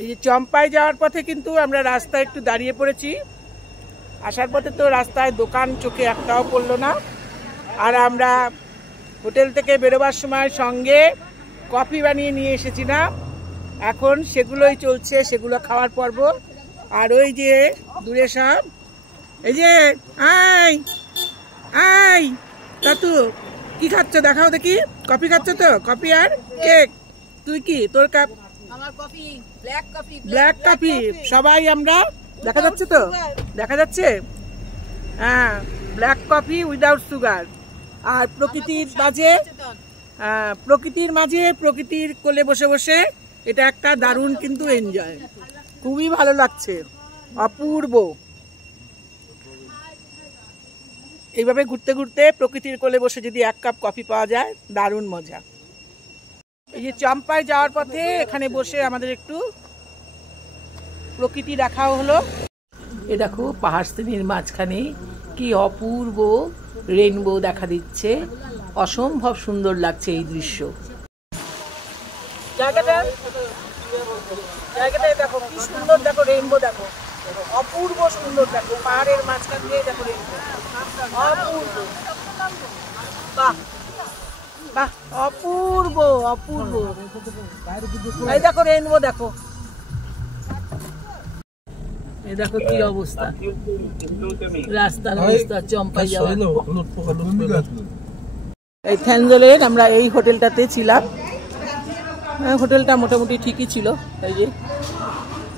এই যে চম্পাই যাওয়ার পথে কিন্তু আমরা রাস্তায় একটু দাঁড়িয়ে পড়েছি। আসার পথে তো রাস্তায় দোকান চোখে একটাও পড়লো না। আর আমরা হোটেল থেকে বেরোবার সময় সঙ্গে কফি বানিয়ে নিয়ে এসেছিলাম। এখন সেগুলোই চলছে, সেগুলো খাওয়ার পর্ব। আর ওই যে দূরে সব, এই যে আই আই তাতু কি খাচ্ছ দেখাও দেখি। কফি খাচ্ছ তো? কফি আর কেক। তুই কি? তোর কাপ? আমার coffee, black coffee. Black coffee. সবাই আমরা, দেখা যাচ্ছে তো? দেখা যাচ্ছে? হ্যাঁ, ব্ল্যাক কফি উইদাউট সুগার। আর প্রকৃতির মাঝে প্রকৃতির কোলে বসে বসে এটা একটা দারুণ কিন্তু এনজয়, খুবই ভালো লাগছে, অপূর্ব। এইভাবে ঘুরতে ঘুরতে প্রকৃতির কোলে বসে যদি এক কাপ কফি পাওয়া যায়, দারুণ মজা। এই যে চম্পায় যাওয়ার পথে এখানে বসে আমাদের একটু প্রকৃতি দেখাও হলো। এ দেখো পাহাড় শ্রেণীর মাঝখানে কি অপূর্ব রেইনবো দেখা দিচ্ছে, অসম্ভব সুন্দর লাগছে এই দৃশ্য। জায়গাটায় দেখো কি সুন্দর, দেখো রেইনবো, দেখো অপূর্ব সুন্দর, দেখো পাহাড়ের মাঝখান দিয়ে দেখো রেইনবো, অপূর্ব। বাহ বাহ, অপূর্ব অপূর্ব। এই দেখো রেইনবো, দেখো এই দেখো কি অবস্থা, রাস্তার অবস্থা চম্পাই যাওয়া। এই থ্যানজলের আমরা এই হোটেলটাতে ছিলাম। হোটেলটা মোটামুটি ঠিকই ছিল। এই যে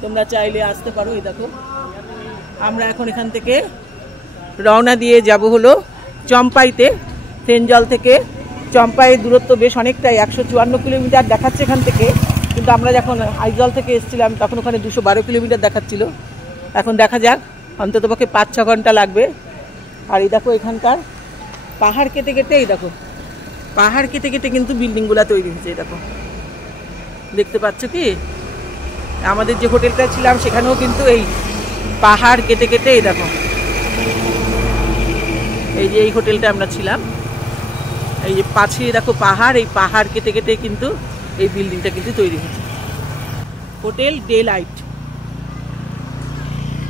তোমরা চাইলে আসতে পারো। এই দেখো আমরা এখন এখান থেকে রওনা দিয়ে যাব হলো চম্পাইতে। থেনজল থেকে চম্পাইয়ের দূরত্ব বেশ অনেকটাই, 154 কিলোমিটার দেখাচ্ছে এখান থেকে। কিন্তু আমরা যখন আইজল থেকে এসেছিলাম তখন ওখানে 212 কিলোমিটার দেখাচ্ছিল। এখন দেখা যাক, অন্ততপক্ষে 5-6 ঘন্টা লাগবে। আর এই দেখো এখানকার পাহাড় কেটে কেটে, এই দেখো পাহাড় কেটে কেটে কিন্তু বিল্ডিংগুলো তৈরি হয়েছে। এই দেখো, দেখতে পাচ্ছ কি? আমাদের যে হোটেলটা ছিলাম সেখানেও কিন্তু এই পাহাড় কেটে কেটে, এই দেখো এই যে এই হোটেলটা আমরা ছিলাম, এই যে পাশে দেখো পাহাড়, এই পাহাড় কেটে কেটে কিন্তু এই বিল্ডিংটা কিন্তু তৈরি হয়েছে। হোটেল ডে লাইট,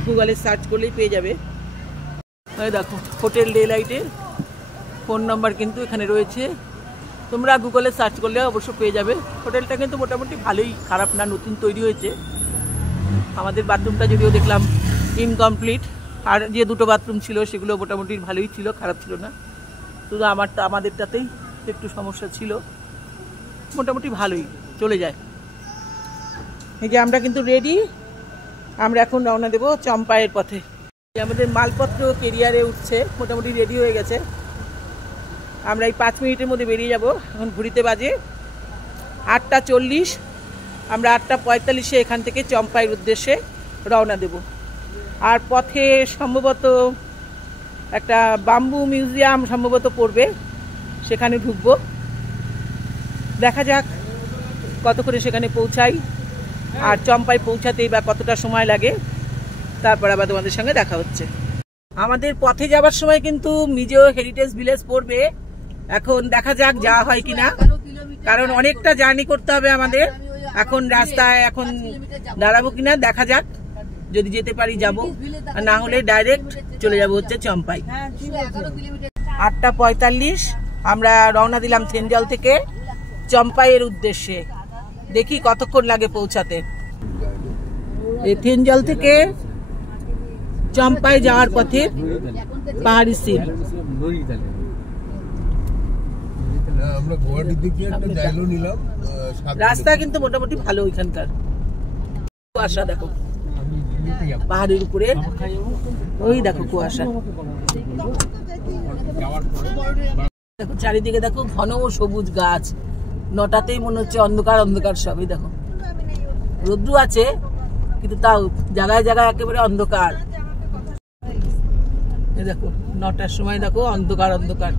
গুগলে সার্চ করলেই পেয়ে যাবে। এই দেখো হোটেল ডে লাইটের ফোন নাম্বার কিন্তু এখানে রয়েছে, তোমরা গুগলে সার্চ করলে অবশ্য পেয়ে যাবে। হোটেলটা কিন্তু মোটামুটি ভালোই, খারাপ না, নতুন তৈরি হয়েছে। আমাদের বাথরুমটা যদিও দেখলাম ইনকমপ্লিট, আর যে দুটো বাথরুম ছিল সেগুলো মোটামুটি ভালোই ছিল, খারাপ ছিল না। শুধু আমাদেরটাতেই একটু সমস্যা ছিল, মোটামুটি ভালোই চলে যায়। এই যে আমরা কিন্তু রেডি, আমরা এখন রওনা দেবো চম্পাইয়ের পথে। আমাদের মালপত্র কেরিয়ারে উঠছে, মোটামুটি রেডি হয়ে গেছে। আমরা এই 5 মিনিটের মধ্যে বেরিয়ে যাব। এখন ঘুরিতে বাজে 8:40। আমরা 8:45-এ এখান থেকে চম্পাইয়ের উদ্দেশ্যে রওনা দেব। আর পথে সম্ভবত একটা বাম্বু মিউজিয়াম সম্ভবত পড়বে, সেখানে ঢুকবো। দেখা যাক কত করে সেখানে পৌঁছাই, আর চম্পাই পৌঁছাতেই বা কতটা সময় লাগে, তারপর আবার তোমাদের সঙ্গে দেখা হচ্ছে। আমাদের পথে যাবার সময় কিন্তু মিজো হেরিটেজ ভিলেজ পড়বে। এখন দেখা যাক যাওয়া হয় কিনা, কারণ অনেকটা জার্নি করতে হবে আমাদের। এখন রাস্তায় এখন দাঁড়াবো কিনা দেখা যাক, যদি যেতে পারি যাব, আর না হলে ডাইরেক্ট চলে যাব হচ্ছে চম্পাই। 8:45 আমরা রওনা দিলাম থেনজল থেকে চম্পাইয়ের উদ্দেশ্যে। দেখি কতক্ষণ লাগে পৌঁছাতে। এই থেনজল থেকে চম্পাই যাওয়ার পথে পাহাড়ি সিন। রাস্তা কিন্তু মোটামুটি ভালো ওইখানকার। কুয়াশা দেখো পাহাড়ের উপরে, ওই দেখো কুয়াশা, দেখো চারিদিকে, দেখো ঘন সবুজ গাছ। 9টাতেই মনে হচ্ছে অন্ধকার অন্ধকার সবই। দেখো রোদ্রু আছে কিন্তু তাও জায়গায় জায়গায় একেবারে অন্ধকার। দেখো 9টার সময় দেখো অন্ধকার অন্ধকার।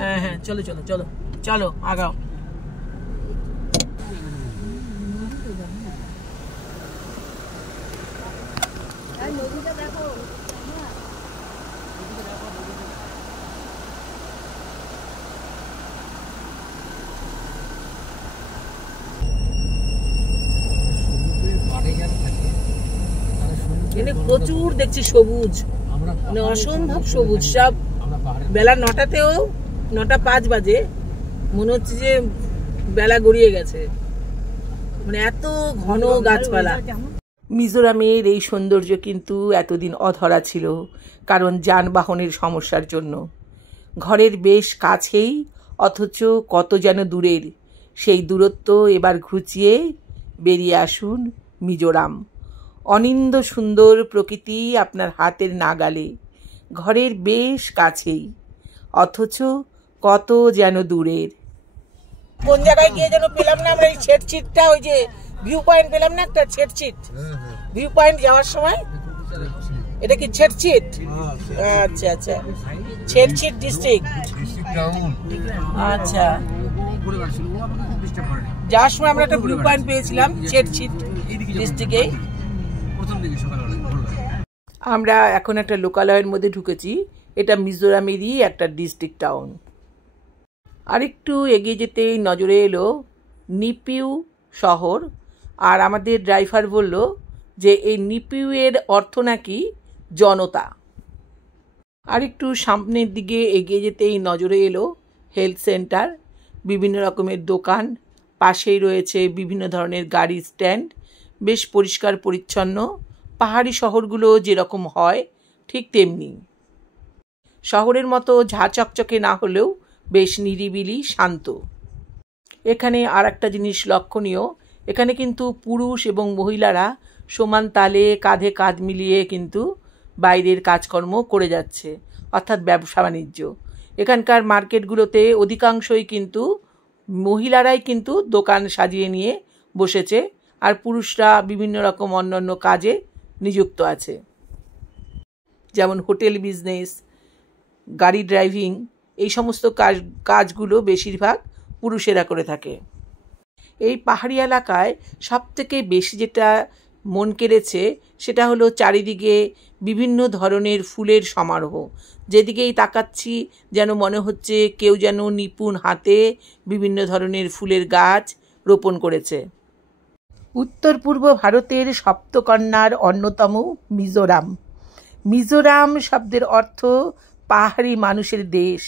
হ্যাঁ হ্যাঁ, চলো চলো চলো চলো আগাও। এখানে প্রচুর দেখছি সবুজ, মানে অসম্ভব সবুজ। সব বেলা 9টাতেও 9:05 বাজে, মনে হচ্ছে যে বেলা গড়িয়ে গেছে, মানে এত ঘন গাছপালা। মিজোরামের এই সৌন্দর্য কিন্তু এতদিন অধরা ছিল, কারণ যানবাহনের সমস্যার জন্য। ঘরের বেশ কাছেই অথচ কত যেন দূরের, সেই দূরত্ব এবার ঘুচিয়ে বেরিয়ে আসুন মিজোরাম। অনিন্দ্য সুন্দর প্রকৃতি আপনার হাতের নাগালে, ঘরের বেশ কাছেই অথচ কত যেন দূরের। কোন জায়গায় গিয়ে যেন পেলাম না আমরা এই ছেটছিটটা, ওই যে ভিউ পয়েন্ট পেলাম না একটা ছেটছিট, ভিউ পয়েন্ট যাওয়ার সময়। এটা কি ছেটছিট? আচ্ছা আচ্ছা, ছেটছিট ডিস্ট্রিক্ট। আচ্ছা, যাওয়ার সময় আমরা একটা ভিউ পয়েন্ট পেয়েছিলাম ছেটছিট ডিস্ট্রিক্টে। আমরা এখন একটা লোকালয়ের মধ্যে ঢুকেছি, এটা মিজোরামেরই একটা ডিস্ট্রিক্ট টাউন। আরেকটু এগিয়ে যেতেই নজরে এলো নিপিউ শহর, আর আমাদের ড্রাইভার বলল যে এই নিপিউয়ের অর্থ নাকি জনতা। আরেকটু সামনের দিকে এগিয়ে যেতেই নজরে এলো হেলথ সেন্টার, বিভিন্ন রকমের দোকান, পাশেই রয়েছে বিভিন্ন ধরনের গাড়ির স্ট্যান্ড, বেশ পরিষ্কার পরিচ্ছন্ন। পাহাড়ি শহরগুলো যেরকম হয় ঠিক তেমনি, শহরের মতো ঝা চকচকে না হলেও বেশ নিরিবিলি শান্ত। এখানে আর একটা জিনিস লক্ষণীয়, এখানে কিন্তু পুরুষ এবং মহিলারা সমান তালে কাঁধে কাঁধ মিলিয়ে কিন্তু বাইরের কাজকর্ম করে যাচ্ছে, অর্থাৎ ব্যবসা বাণিজ্য। এখানকার মার্কেটগুলোতে অধিকাংশই কিন্তু মহিলারাই কিন্তু দোকান সাজিয়ে নিয়ে বসেছে, আর পুরুষরা বিভিন্ন রকম অন্যান্য কাজে নিযুক্ত আছে, যেমন হোটেল বিজনেস, গাড়ি ড্রাইভিং, এই সমস্ত কাজগুলো বেশিরভাগ পুরুষেরা করে থাকে। এই পাহাড়ি এলাকায় সবথেকে বেশি যেটা মন কেড়েছে সেটা হলো চারিদিকে বিভিন্ন ধরনের ফুলের সমারোহ। যেদিকেই তাকাচ্ছি যেন মনে হচ্ছে কেউ যেন নিপুণ হাতে বিভিন্ন ধরনের ফুলের গাছ রোপণ করেছে। উত্তর পূর্ব ভারতের সপ্তকন্যার অন্যতম মিজোরাম। মিজোরাম শব্দের অর্থ পাহাড়ি মানুষের দেশ।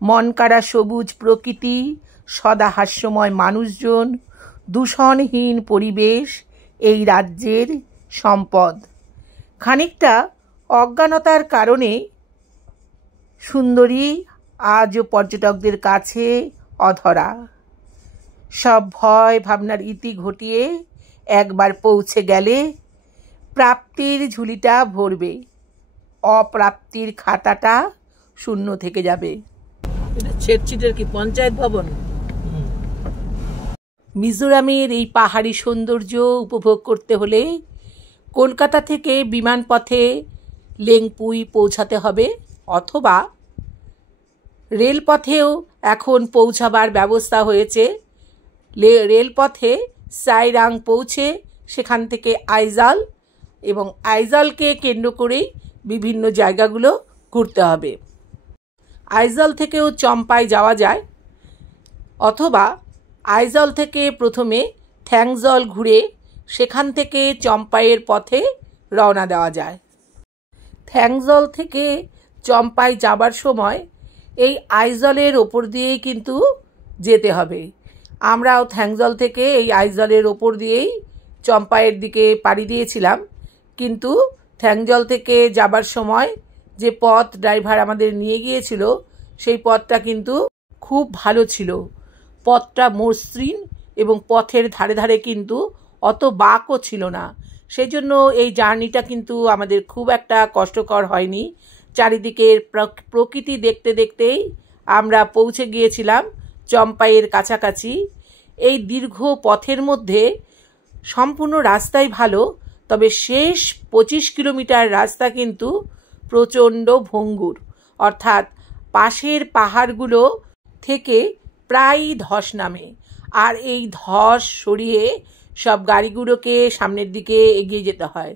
মনকাড়া সবুজ প্রকৃতি, সদা হাস্যময় মানুষজন, দূষণহীন পরিবেশ এই রাজ্যের সম্পদ। খানিকটা অজ্ঞানতার কারণে সুন্দরী আজও পর্যটকদের কাছে অধরা। সব ভয় ভাবনার ইতি ঘটিয়ে একবার পৌঁছে গেলে প্রাপ্তির ঝুলিটা ভরবে, অপ্রাপ্তির খাতাটা শূন্য থেকে যাবে। এটা ছেটছিটের কি পঞ্চায়েত ভবন? মিজোরামের এই পাহাড়ি সৌন্দর্য উপভোগ করতে হলে কলকাতা থেকে বিমানপথে লেংপুই পৌঁছাতে হবে, অথবা রেলপথেও এখন পৌঁছাবার ব্যবস্থা হয়েছে। রেলপথে সাইরাং পৌঁছে সেখান থেকে আইজল, এবং আইজলকে কেন্দ্র করেই বিভিন্ন জায়গাগুলো ঘুরতে হবে। আইজল থেকেও চম্পাই যাওয়া যায়, অথবা আইজল থেকে প্রথমে থ্যাংজল ঘুরে সেখান থেকে চম্পাইয়ের পথে রওনা দেওয়া যায়। থ্যাংজল থেকে চম্পাই যাবার সময় এই আইজলের ওপর দিয়েই কিন্তু যেতে হবে। আমরাও থ্যাংজল থেকে এই আইজলের ওপর দিয়েই চম্পাইয়ের দিকে পাড়ি দিয়েছিলাম, কিন্তু থ্যাংজল থেকে যাবার সময় যে পথ ড্রাইভার আমাদের নিয়ে গিয়েছিল সেই পথটা কিন্তু খুব ভালো ছিল। পথটা মসৃণ এবং পথের ধারে ধারে কিন্তু অত বাঁকও ছিল না, সেই জন্য এই জার্নিটা কিন্তু আমাদের খুব একটা কষ্টকর হয়নি। চারিদিকের প্রকৃতি দেখতে দেখতেই আমরা পৌঁছে গিয়েছিলাম চম্পাইয়ের কাছাকাছি। এই দীর্ঘ পথের মধ্যে সম্পূর্ণ রাস্তাই ভালো, তবে শেষ 25 কিলোমিটার রাস্তা কিন্তু প্রচণ্ড ভঙ্গুর, অর্থাৎ পাশের পাহাড়গুলো থেকে প্রায়ই ধস নামে, আর এই ধস সরিয়ে সব গাড়িগুলোকে সামনের দিকে এগিয়ে যেতে হয়।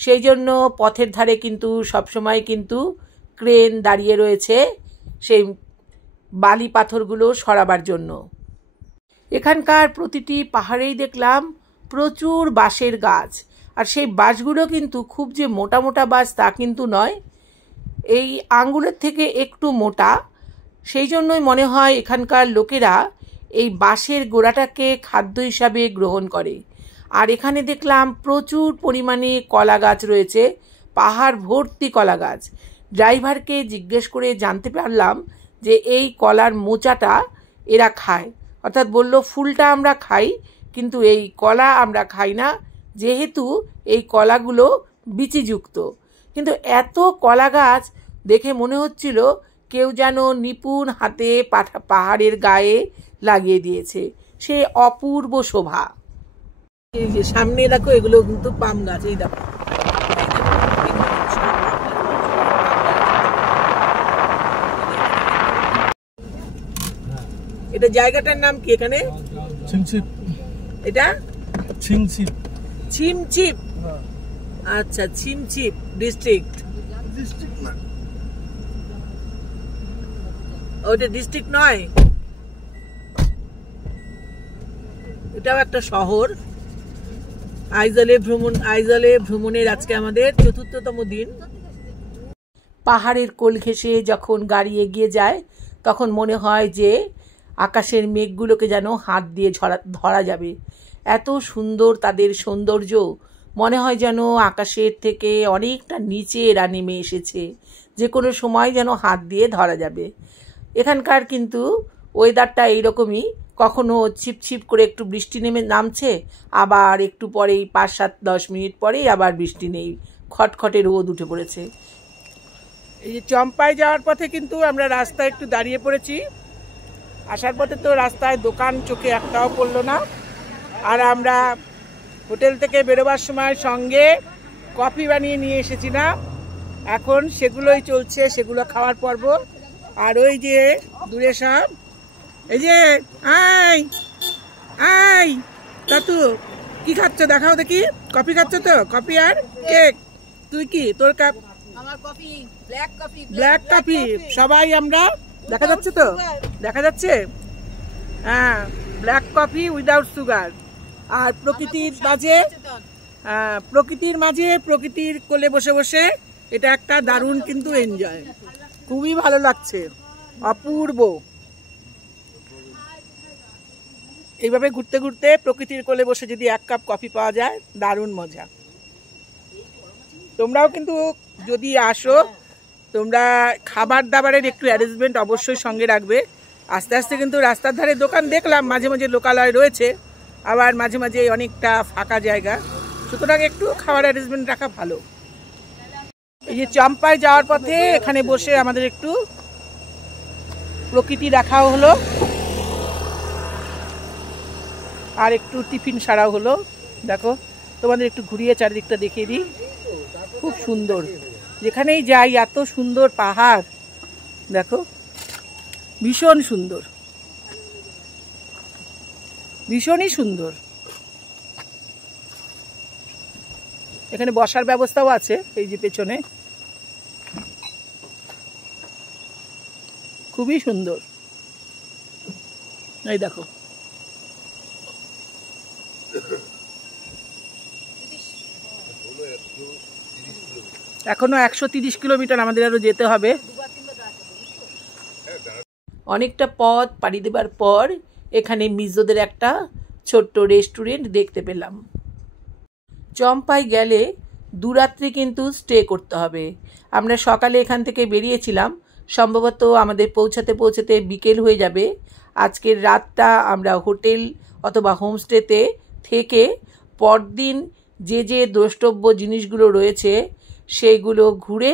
সেই জন্য পথের ধারে কিন্তু সবসময় কিন্তু ক্রেন দাঁড়িয়ে রয়েছে সেই বালি পাথরগুলো সরাবার জন্য। এখানকার প্রতিটি পাহাড়েই দেখলাম প্রচুর বাঁশের গাছ, আর সেই বাঁশগুলো কিন্তু খুব যে মোটা মোটা বাঁশ তা কিন্তু নয়, এই আঙ্গুলের থেকে একটু মোটা। সেই জন্যই মনে হয় এখানকার লোকেরা এই বাঁশের গোড়াটাকে খাদ্য হিসাবে গ্রহণ করে। আর এখানে দেখলাম প্রচুর পরিমাণে কলা গাছ রয়েছে, পাহাড় ভর্তি কলা গাছ। ড্রাইভারকে জিজ্ঞেস করে জানতে পারলাম যে এই কলার মোচাটা এরা খায়, অর্থাৎ বলল ফুলটা আমরা খাই কিন্তু এই কলা আমরা খাই না, যেহেতু এই কলাগুলো বিচিযুক্ত। কিন্তু এত কলা গাছ দেখে মনে হচ্ছিল কেউ যেন নিপুণ হাতে পাহাড়ের গায়ে লাগিয়ে দিয়েছে, সে অপূর্ব শোভা। এই যে সামনে দেখো, এগুলো কিন্তু পাম গাছ। এই দেখো, এটা জায়গাটার নাম কি? এখানে এটা ছিমছিপ। আচ্ছা, ছিমছিপ ডিস্ট্রিক্ট। ওটা ডিস্ট্রিক্ট নয়, এটাও একটা শহর। আইজলে ভ্রমণের আজকে আমাদের ৪র্থতম দিন। পাহাড়ের কোল ঘেঁষে যখন গাড়ি এগিয়ে যায় তখন মনে হয় যে আকাশের মেঘগুলোকে যেন হাত দিয়ে ধরা যাবে। এত সুন্দর তাদের সৌন্দর্য, মনে হয় যেন আকাশের থেকে অনেকটা নিচে এরা নেমে এসেছে, যে কোনো সময় যেন হাত দিয়ে ধরা যাবে। এখানকার কিন্তু ওয়েদারটা এইরকমই, কখনো ছিপছিপ করে একটু বৃষ্টি নামছে, আবার একটু পরেই ৫-৭-১০ মিনিট পরেই আবার বৃষ্টি নেই, খটখটে রোদ উঠে পড়েছে। এই যে চম্পায় যাওয়ার পথে কিন্তু আমরা রাস্তায় একটু দাঁড়িয়ে পড়েছি। আসার পথে তো রাস্তায় দোকান চোখে একটাও পড়লো না। আর আমরা হোটেল থেকে বেরোবার সময় সঙ্গে কফি বানিয়ে নিয়ে এসেছিলাম, এখন সেগুলোই চলছে, সেগুলো খাওয়ার পর্ব। আর ওই যে দূরে সব, এই যে আই আই তাতু কি খাচ্ছ দেখাও দেখি। কফি খাচ্ছ তো? কফি আর কেক। তুই কি? তোর কাপ? আমার coffee black coffee. Black coffee. সবাই আমরা, দেখা যাচ্ছে তো? দেখা যাচ্ছে? হ্যাঁ, ব্ল্যাক কফি উইদাউট সুগার। আর প্রকৃতির মাঝে প্রকৃতির কোলে বসে বসে এটা একটা দারুণ কিন্তু এনজয়, খুবই ভালো লাগছে, অপূর্ব। এইভাবে ঘুরতে ঘুরতে প্রকৃতির কোলে বসে যদি 1 কাপ কফি পাওয়া যায়, দারুণ মজা। তোমরাও কিন্তু যদি আসো, তোমরা খাবার দাবারের একটু অ্যারেঞ্জমেন্ট অবশ্যই সঙ্গে রাখবে। আস্তে আস্তে কিন্তু রাস্তার ধারে দোকান দেখলাম, মাঝে মাঝে লোকালয় রয়েছে, আবার মাঝে মাঝে অনেকটা ফাঁকা জায়গা, সুতরাং একটু খাবার অ্যারেঞ্জমেন্ট রাখা ভালো। এই যে চম্পায় যাওয়ার পথে এখানে বসে আমাদের একটু প্রকৃতি দেখাও হলো, আর একটু টিফিন সারাও হলো। দেখো, তোমাদের একটু ঘুরিয়ে চারিদিকটা দেখিয়ে দিই, খুব সুন্দর। যেখানেই যাই এত সুন্দর পাহাড়, দেখো ভীষণ সুন্দর, ভীষণই সুন্দর। এখানে বসার ব্যবস্থাও আছে, এই যে পেছনে, খুবই সুন্দর। এই দেখো, এখনো 130 কিলোমিটার আমাদের আরো যেতে হবে। অনেকটা পথ পাড়ি দেবার পর এখানে মিজোদের একটা ছোট্ট রেস্টুরেন্ট দেখতে পেলাম। চম্পায় গেলে 2 রাত্রি কিন্তু স্টে করতে হবে। আমরা সকালে এখান থেকে বেরিয়েছিলাম, সম্ভবত আমাদের পৌঁছাতে পৌঁছাতে বিকেল হয়ে যাবে। আজকের রাতটা আমরা হোটেল অথবা হোমস্টেতে থেকে পরদিন যে যে দ্রষ্টব্য জিনিসগুলো রয়েছে সেইগুলো ঘুরে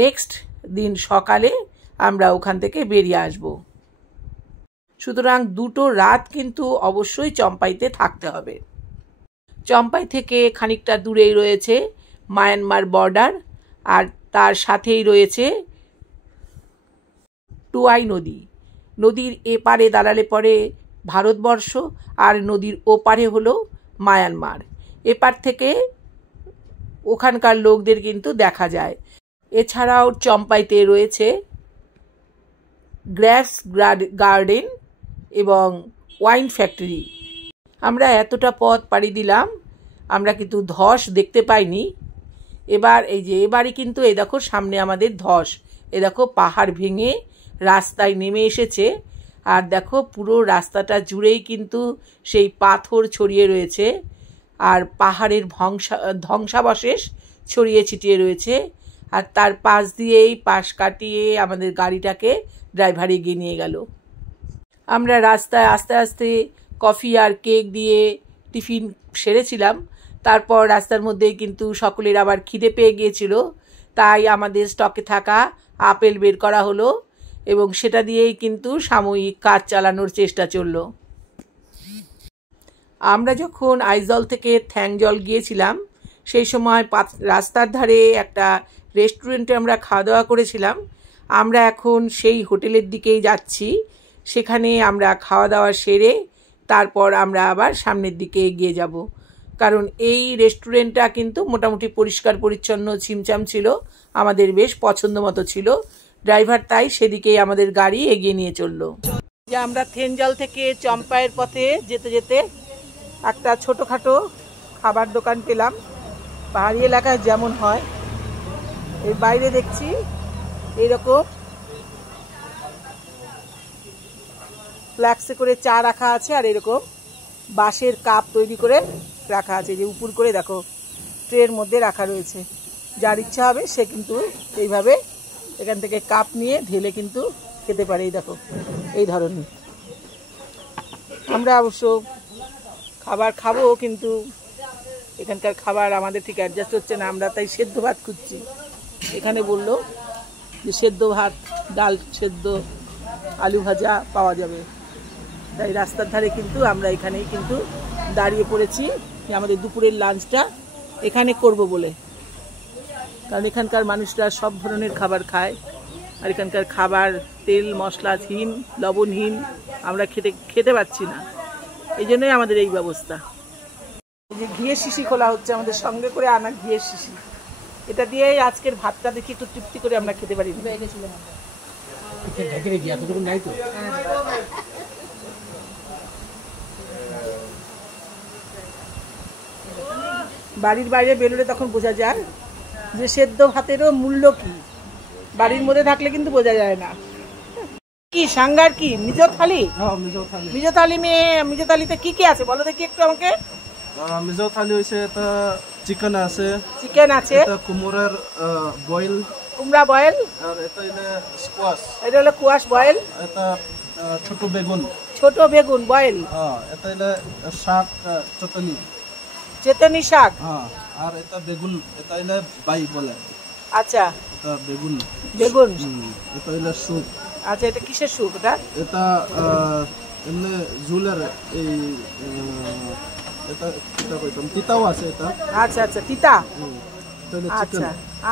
নেক্সট দিন সকালে আমরা ওখান থেকে বেরিয়ে আসব। সুতরাং 2টো রাত কিন্তু অবশ্যই চম্পাইতে থাকতে হবে। চম্পাই থেকে খানিকটা দূরেই রয়েছে মায়ানমার বর্ডার, আর তার সাথেই রয়েছে টুয়াই নদী। নদীর এপারে দাঁড়ালে পরে ভারতবর্ষ, আর নদীর ওপারে হলো মায়ানমার। এপার থেকে ওখানকার লোকদের কিন্তু দেখা যায়। এছাড়াও চম্পাইতে রয়েছে গ্রাস গার্ডেন এবং ওয়াইন ফ্যাক্টরি। আমরা এতটা পথ পাড়ি দিলাম, আমরা কিন্তু ধস দেখতে পাইনি। এবার এই যে এবারই কিন্তু এই দেখো সামনে আমাদের ধস, এ দেখো পাহাড় ভেঙে রাস্তায় নেমে এসেছে। আর দেখো পুরো রাস্তাটা জুড়েই কিন্তু সেই পাথর ছড়িয়ে রয়েছে, আর পাহাড়ের ধ্বংসাবশেষ ছড়িয়ে ছিটিয়ে রয়েছে। আর তার পাশ দিয়েই পাশ কাটিয়ে আমাদের গাড়িটাকে ড্রাইভার এগিয়ে নিয়ে গেল। আমরা রাস্তায় আস্তে আস্তে কফি আর কেক দিয়ে টিফিন সেরেছিলাম। তারপর রাস্তার মধ্যে কিন্তু সকলের আবার খিদে পেয়ে গিয়েছিল, তাই আমাদের স্টকে থাকা আপেল বের করা হলো এবং সেটা দিয়েই কিন্তু সাময়িক কাজ চালানোর চেষ্টা চলল। আমরা যখন আইজল থেকে থ্যাংজল গিয়েছিলাম সেই সময় রাস্তার ধারে একটা রেস্টুরেন্টে আমরা খাওয়া দাওয়া করেছিলাম। আমরা এখন সেই হোটেলের দিকেই যাচ্ছি, সেখানে আমরা খাওয়া দাওয়া সেরে তারপর আমরা আবার সামনের দিকে এগিয়ে যাব। কারণ এই রেস্টুরেন্টটা কিন্তু মোটামুটি পরিষ্কার পরিচ্ছন্ন ছিমছাম ছিল, আমাদের বেশ পছন্দ মতো ছিল। ড্রাইভার তাই সেদিকেই আমাদের গাড়ি এগিয়ে নিয়ে চললো। যে আমরা থেনজল থেকে চম্পায়ের পথে যেতে যেতে একটা ছোটোখাটো খাবার দোকান পেলাম, পাহাড়ি এলাকায় যেমন হয়। এর বাইরে দেখছি এইরকম ফ্ল্যাক্সে করে চা রাখা আছে, আর এরকম বাঁশের কাপ তৈরি করে রাখা আছে, যে উপর করে দেখো ট্রের মধ্যে রাখা রয়েছে। যার ইচ্ছা হবে সে কিন্তু এইভাবে এখান থেকে কাপ নিয়ে ঢেলে কিন্তু খেতে পারে। এই দেখো এই ধরনের। আমরা অবশ্য খাবার খাবো, কিন্তু এখানকার খাবার আমাদের ঠিক অ্যাডজাস্ট হচ্ছে না, আমরা তাই সেদ্ধ ভাত খুঁজছি। এখানে বললো যে সেদ্ধ ভাত, ডাল সেদ্ধ, আলু ভাজা পাওয়া যাবে, তাই রাস্তার ধারে কিন্তু আমরা এখানেই কিন্তু দাঁড়িয়ে পড়েছি যে আমাদের দুপুরের লাঞ্চটা এখানে করব বলে। কারণ এখানকার মানুষরা সব ধরনের খাবার খায়, আর এখানকার খাবার তেল মশলাহীন, লবণহীন, আমরা খেতে পাচ্ছি না, এই জন্যই আমাদের এই ব্যবস্থা। এই যে ঘিয়ের শিশি খোলা হচ্ছে, আমাদের সঙ্গে করে আনা ঘিয়ের শিশি, এটা দিয়েই আজকের ভাতটা দেখি একটু তৃপ্তি করে আমরা খেতে পারি। বাড়ির বাইরে বেরোলে তখন বোঝা যায় যে সেদ্ধ ভাতেরও মূল্য কি, বাড়ির মধ্যে থাকলে কিন্তু বোঝা যায় না। কি সাঙ্গার কি মিজো থালি? মিজো থালি মিজো থালিতে কি কি আছে বলো দেখি একটু আমাকে। মিজো থালি হইছে এটা চিকেন আছে, এটা কুমড়ার বয়েল, কুমড়া বয়েল, আর এটা হলো স্কোয়াশ, এটা হলো কুয়াশ বয়েল, এটা ছোট বেগুন বয়েল, এটা হলো শাক চেতনি শাক, আর এটা বেগুন, এটা হলো বাই বলে। আচ্ছা, এটা বেগুন, এটা হলো স্যুপ। আচ্ছা, এটা কিসের স্যুপ? এটা এমনি ঝুলের এই এটা এটা কইতাম তিতাও আছে এটা। আচ্ছা আচ্ছা, তিতা। আচ্ছা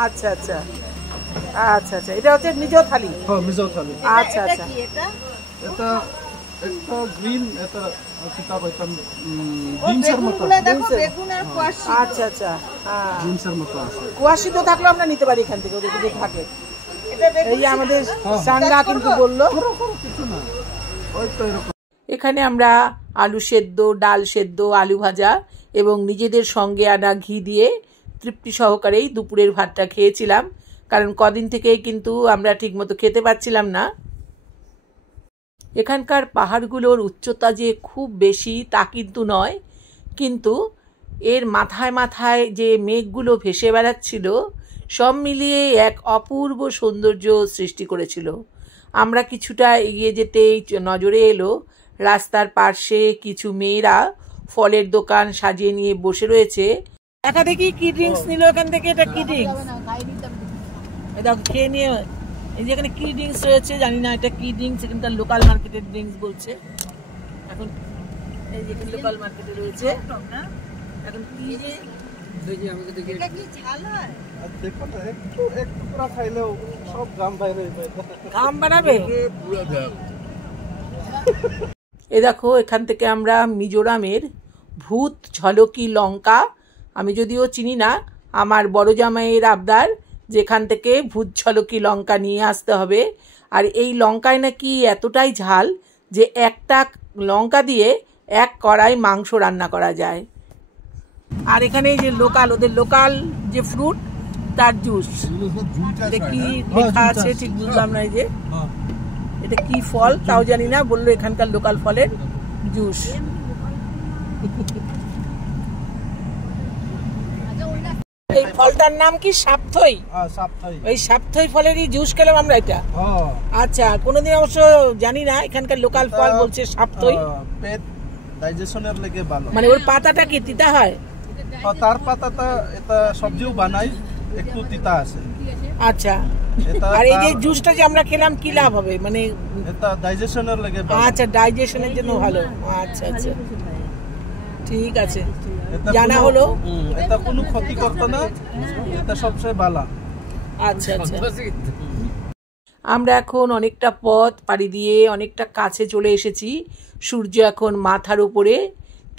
আচ্ছা আচ্ছা আচ্ছা আচ্ছা, এটা হচ্ছে মিজো থালি। হ্যাঁ, মিজো থালি। আচ্ছা আচ্ছা, এটা একটা গ্রিন, এটা তিতা কইতাম বিনসের মতো। আচ্ছা আচ্ছা, হ্যাঁ বিনসের মতো আছে। কুয়াশি তো থাকলে আমরা নিতে পারি এখান থেকে, ওদের যদি থাকে। এই যে আমাদের সাঙ্গা কিন্তু বললো কিছু না, ওই তো এরকম। এখানে আমরা আলু সেদ্ধ, ডাল সেদ্ধ, আলু ভাজা এবং নিজেদের সঙ্গে আনা ঘি দিয়ে তৃপ্তি সহকারেই দুপুরের ভাতটা খেয়েছিলাম, কারণ কদিন থেকেই কিন্তু আমরা ঠিকমতো খেতে পাচ্ছিলাম না। এখানকার পাহাড়গুলোর উচ্চতা যে খুব বেশি তা কিন্তু নয়, কিন্তু এর মাথায় মাথায় যে মেঘগুলো ভেসে বেড়াচ্ছিল সব মিলিয়ে এক অপূর্ব সৌন্দর্য সৃষ্টি করেছিল। আমরা কিছুটা এগিয়ে যেতেই নজরে এলো রাস্তার পাশে কিছু মেয়েরা ফলের দোকান সাজিয়ে নিয়ে বসে রয়েছে। দেখা দেখি কি ড্রিঙ্কস নিল এখান থেকে। এটা কি ড্রিঙ্কস? এটা খেয়ে নিয়ে, এই যে এখানে কি ড্রিঙ্কস রয়েছে জানি না এটা কি ড্রিঙ্কস, এখানকার লোকাল মার্কেটের ড্রিঙ্কস বলছে। এখন এই যে লোকাল মার্কেটে রয়েছে, এখন কি যে ঘাম বাড়াবে। এ দেখো এখান থেকে আমরা মিজোরামের ভূত ঝলকি লঙ্কা, আমি যদিও চিনি না, আমার বড় জামাইয়ের আবদার যেখান থেকে ভূত ঝলকি লঙ্কা নিয়ে আসতে হবে। আর এই লঙ্কায় নাকি এতটাই ঝাল যে একটা লঙ্কা দিয়ে এক কড়াই মাংস রান্না করা যায়। আর এখানে যে লোকাল, ওদের লোকাল যে ফ্রুট তার জুস। এটা কি লেখা আছে ঠিক বুঝলাম না। এই যে এটা কি ফল তাও জানি না, বললো এখানকার লোকাল ফলের জুস। এই ফলটার নাম কি? সাপথই। ওই সাপথই ফলেরই জুস খেলাম আমরা এটা। আচ্ছা, কোনোদিন অবশ্য জানি না, এখানকার লোকাল ফল বলছে সাপথই। পেট ডাইজেশনের লাগে ভালো। মানে ওর পাতাটা কি তিতা হয়? তার পাতাটা এটা সবজিও বানাই, একটু তিতা আছে। আচ্ছা, আর এই যে জুসটা যে আমরা খেলাম কি লাভ হবে? মানে এটা ডাইজেশনের লাগে ভালো। আচ্ছা, ডাইজেশনের জন্য ভালো। আচ্ছা আচ্ছা, ঠিক আছে, জানা হলো। এটা কোনো ক্ষতি করতে না, এটা সবচেয়ে ভালো। আচ্ছা আচ্ছা, আমরা এখন অনেকটা পথ পাড়ি দিয়ে অনেকটা কাছে চলে এসেছি। সূর্য এখন মাথার উপরে,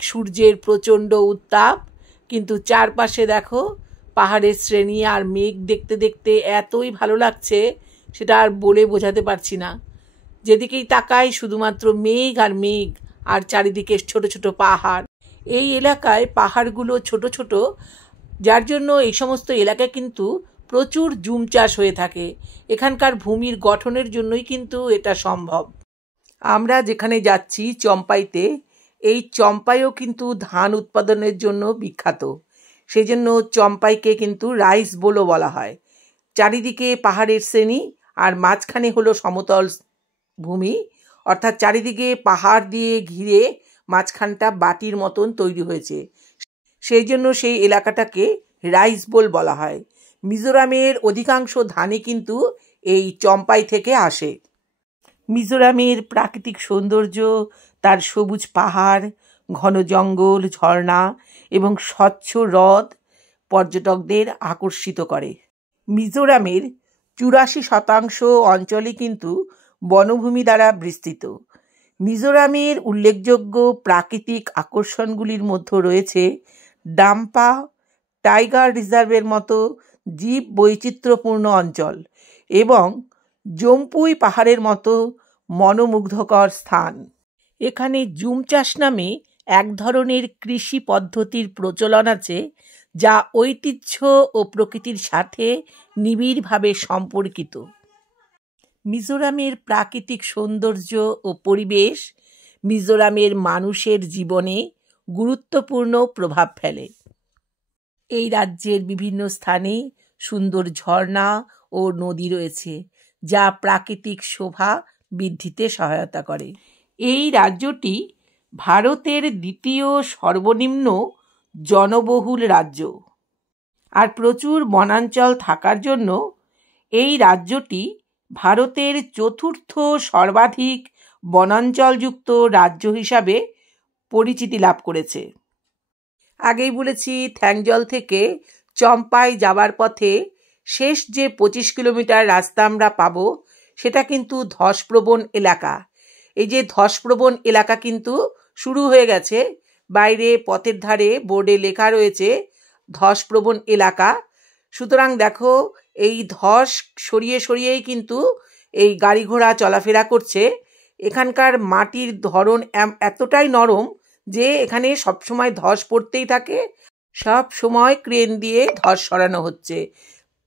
সূর্যের প্রচণ্ড উত্তাপ, কিন্তু চারপাশে দেখো পাহাড়ের শ্রেণী আর মেঘ দেখতে দেখতে এতই ভালো লাগছে সেটা আর বলে বোঝাতে পারছি না। যেদিকেই তাকাই শুধুমাত্র মেঘ আর মেঘ, আর চারিদিকে ছোট ছোট পাহাড়। এই এলাকায় পাহাড়গুলো ছোট ছোট, যার জন্য এই সমস্ত এলাকায় কিন্তু প্রচুর জুম চাষ হয়ে থাকে। এখানকার ভূমির গঠনের জন্যই কিন্তু এটা সম্ভব। আমরা যেখানে যাচ্ছি চম্পাইতে, এই চম্পাইও কিন্তু ধান উৎপাদনের জন্য বিখ্যাত। সেই জন্য চম্পাইকে কিন্তু রাইস বোলও বলা হয়। চারিদিকে পাহাড়ের শ্রেণী আর মাঝখানে হলো সমতল ভূমি, অর্থাৎ চারিদিকে পাহাড় দিয়ে ঘিরে মাঝখানটা বাটির মতন তৈরি হয়েছে। সেই জন্য সেই এলাকাটাকে রাইস বোল বলা হয়। মিজোরামের অধিকাংশ ধানই কিন্তু এই চম্পাই থেকে আসে। মিজোরামের প্রাকৃতিক সৌন্দর্য, তার সবুজ পাহাড়, ঘন জঙ্গল, ঝর্ণা এবং স্বচ্ছ হ্রদ পর্যটকদের আকর্ষিত করে। মিজোরামের 84% অঞ্চলই কিন্তু বনভূমি দ্বারা বিস্তৃত। মিজোরামের উল্লেখযোগ্য প্রাকৃতিক আকর্ষণগুলির মধ্যে রয়েছে ডাম্পা টাইগার রিজার্ভের মতো জীব বৈচিত্র্যপূর্ণ অঞ্চল এবং জম্পুই পাহাড়ের মতো মনোমুগ্ধকর স্থান। এখানে জুম চাষ নামে এক ধরনের কৃষি পদ্ধতির প্রচলন আছে, যা ঐতিহ্য ও প্রকৃতির সাথে নিবিড়ভাবে সম্পর্কিত। মিজোরামের প্রাকৃতিক সৌন্দর্য ও পরিবেশ মিজোরামের মানুষের জীবনে গুরুত্বপূর্ণ প্রভাব ফেলে। এই রাজ্যের বিভিন্ন স্থানে সুন্দর ঝর্ণা ও নদী রয়েছে, যা প্রাকৃতিক শোভা বৃদ্ধিতে সহায়তা করে। এই রাজ্যটি ভারতের দ্বিতীয় সর্বনিম্ন জনবহুল রাজ্য, আর প্রচুর বনাঞ্চল থাকার জন্য এই রাজ্যটি ভারতের চতুর্থ সর্বাধিক বনাঞ্চলযুক্ত রাজ্য হিসাবে পরিচিতি লাভ করেছে। আগেই বলেছি, থ্যাংজল থেকে চম্পাই যাবার পথে শেষ যে 25 কিলোমিটার রাস্তা আমরা পাবো সেটা কিন্তু ধসপ্রবণ এলাকা। এই যে ধসপ্রবণ এলাকা কিন্তু শুরু হয়ে গেছে, বাইরে পথের ধারে বোর্ডে লেখা রয়েছে ধসপ্রবণ এলাকা। সুতরাং দেখো, এই ধস সরিয়ে সরিয়েই কিন্তু এই গাড়ি ঘোড়া চলাফেরা করছে। এখানকার মাটির ধরন এতটাই নরম যে এখানে সবসময় ধস পড়তেই থাকে, সব সময় ক্রেন দিয়ে ধস সরানো হচ্ছে।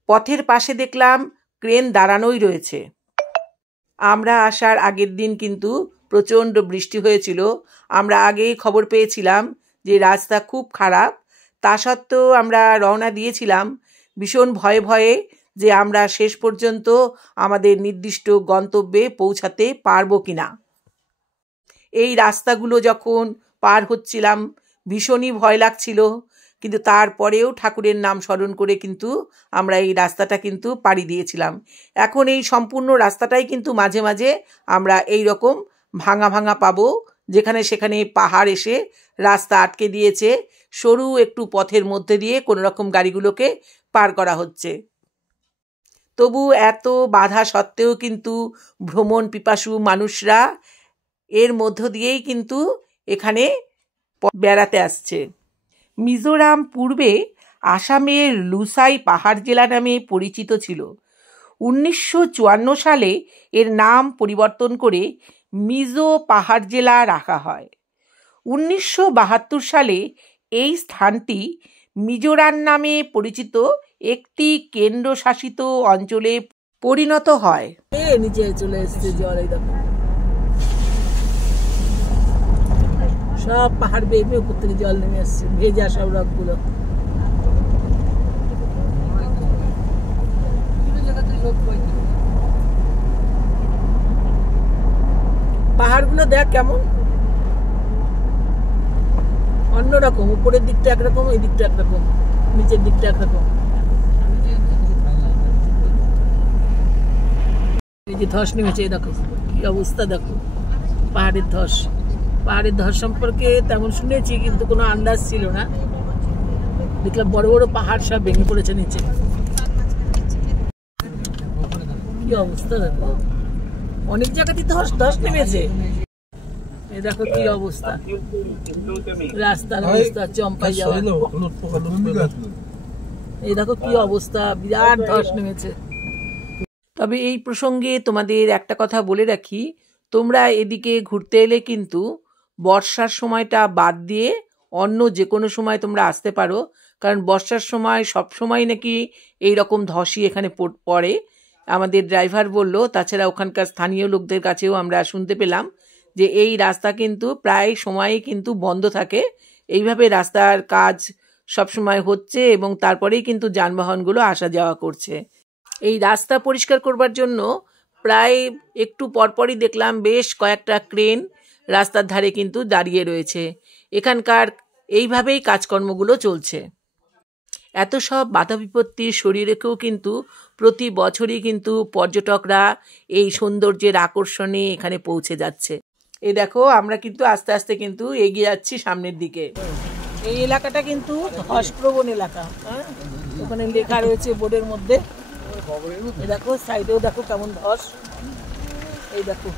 পথের পাশে দেখলাম ক্রেন দাঁড়ানোই রয়েছে। আমরা আসার আগের দিন কিন্তু প্রচণ্ড বৃষ্টি হয়েছিল। আমরা আগেই খবর পেয়েছিলাম যে রাস্তা খুব খারাপ। তা সত্ত্বেও আমরা রওনা দিয়েছিলাম ভীষণ ভয়ে ভয়ে যে আমরা শেষ পর্যন্ত আমাদের নির্দিষ্ট গন্তব্যে পৌঁছাতে পারবো কিনা। এই রাস্তাগুলো যখন পার হচ্ছিলাম ভীষণই ভয় লাগছিল, কিন্তু তারপরেও ঠাকুরের নাম স্মরণ করে কিন্তু আমরা এই রাস্তাটা কিন্তু পাড়ি দিয়েছিলাম। এখন এই সম্পূর্ণ রাস্তাটাই কিন্তু মাঝে মাঝে আমরা এই রকম ভাঙা ভাঙা পাবো, যেখানে সেখানে পাহাড় এসে রাস্তা আটকে দিয়েছে। সরু একটু পথের মধ্যে দিয়ে কোনো রকম গাড়িগুলোকে পার করা হচ্ছে। তবু এত বাধা সত্ত্বেও কিন্তু ভ্রমণ পিপাসু মানুষরা এর মধ্য দিয়েই কিন্তু এখানে বেড়াতে আসছে। মিজোরাম পূর্বে আসামের লুসাই পাহাড় জেলা নামে পরিচিত ছিল। 1954 সালে এর নাম পরিবর্তন করে মিজো পাহাড় জেলা রাখা হয়। 1972 সালে এই স্থানটি মিজোরাম নামে পরিচিত একটি কেন্দ্রশাসিত অঞ্চলে পরিণত হয়। নিচে চলে এসেছে জল, এই দেখো সব পাহাড় বেয়ে উপর থেকে জল নেমে আসছে, ভেজা সব রকগুলো। পাহাড়গুলো দেখ কেমন অন্যরকম, উপরের দিকটা একরকম, এই দিকটা একরকম, নিচের দিকটা একরকম। এই যে ধস নেমেছে, দেখো কি অবস্থা, দেখো পাহাড়ের ধস। পাহাড়ের ধস সম্পর্কে তেমন শুনেছি কিন্তু কোনো আন্দাজ ছিল না। দেখলাম বড় বড় পাহাড় সব ভেঙে পড়েছে নিচে। কি অবস্থা দেখো, অনেক জায়গাতেই ধস নেমেছে। এই দেখো কি অবস্থা, রাস্তার অবস্থা, চম্পাই যাওয়া। এই দেখো কি অবস্থা, বিরাট ধস নেমেছে। তবে এই প্রসঙ্গে তোমাদের একটা কথা বলে রাখি, তোমরা এদিকে ঘুরতে এলে কিন্তু বর্ষার সময়টা বাদ দিয়ে অন্য যে কোনো সময় তোমরা আসতে পারো, কারণ বর্ষার সময় সব সময় নাকি এই রকম ধসই এখানে পড়ে। আমাদের ড্রাইভার বলল, তাছাড়া ওখানকার স্থানীয় লোকদের কাছেও আমরা শুনতে পেলাম যে এই রাস্তা কিন্তু প্রায় সময়ই কিন্তু বন্ধ থাকে। এইভাবে রাস্তার কাজ সবসময় হচ্ছে এবং তারপরেই কিন্তু যানবাহনগুলো আসা যাওয়া করছে। এই রাস্তা পরিষ্কার করবার জন্য প্রায় একটু পরপরই দেখলাম বেশ কয়েকটা ক্রেন রাস্তার ধারে কিন্তু দাঁড়িয়ে রয়েছে। এখানকার এইভাবেই কাজকর্মগুলো চলছে। এত সব বাধা বিপত্তি সরিয়ে রেখেও কিন্তু প্রতি বছরই কিন্তু পর্যটকরা এই সৌন্দর্যের আকর্ষণে এখানে পৌঁছে যাচ্ছে। এই দেখো আমরা কিন্তু আস্তে আস্তে কিন্তু এগিয়ে যাচ্ছি সামনের দিকে। এই এলাকাটা কিন্তু ধসপ্রবণ এলাকা, হ্যাঁ ওখানে লেখা রয়েছে বোর্ডের মধ্যে। দেখো সাইডেও দেখো কেমন ধস, এই দেখো